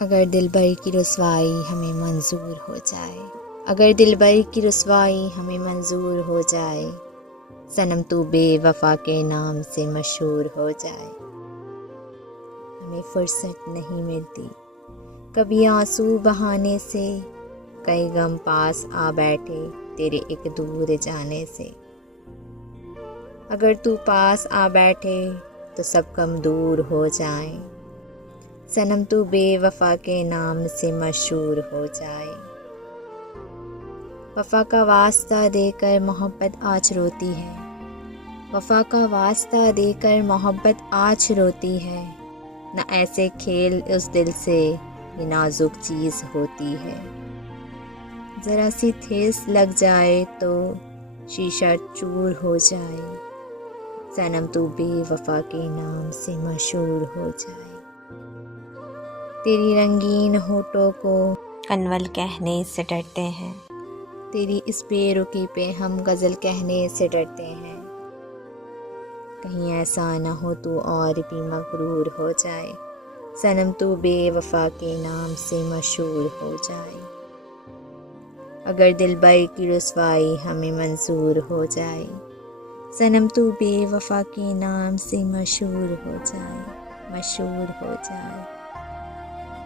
अगर दिलबर की रुसवाई हमें मंजूर हो जाए, अगर दिलबर की रुसवाई हमें मंजूर हो जाए, सनम तू बेवफा के नाम से मशहूर हो जाए। हमें फुर्सत नहीं मिलती कभी आंसू बहाने से, कई गम पास आ बैठे तेरे एक दूर जाने से। अगर तू पास आ बैठे तो सब गम दूर हो जाए, सनम तू बेवफा के नाम से मशहूर हो जाए। वफा का वास्ता देकर मोहब्बत आज रोती है, वफा का वास्ता देकर मोहब्बत आज रोती है। न ऐसे खेल उस दिल से, ये नाजुक चीज़ होती है। ज़रा सी ठेस लग जाए तो शीशा चूर हो जाए, सनम तू बेवफा के नाम से मशहूर हो जाए। तेरी रंगीन होठों को कन्वल कहने से डरते हैं, तेरी इस बेरुखी पे हम गज़ल कहने से डरते हैं। कहीं ऐसा न हो तू और भी मगरूर हो जाए, सनम तू बेवफा के नाम से मशहूर हो जाए। अगर दिलबर की रुसवाई हमें मंजूर हो जाए, सनम तू बेवफा के नाम से मशहूर हो जाए, मशहूर हो जाए।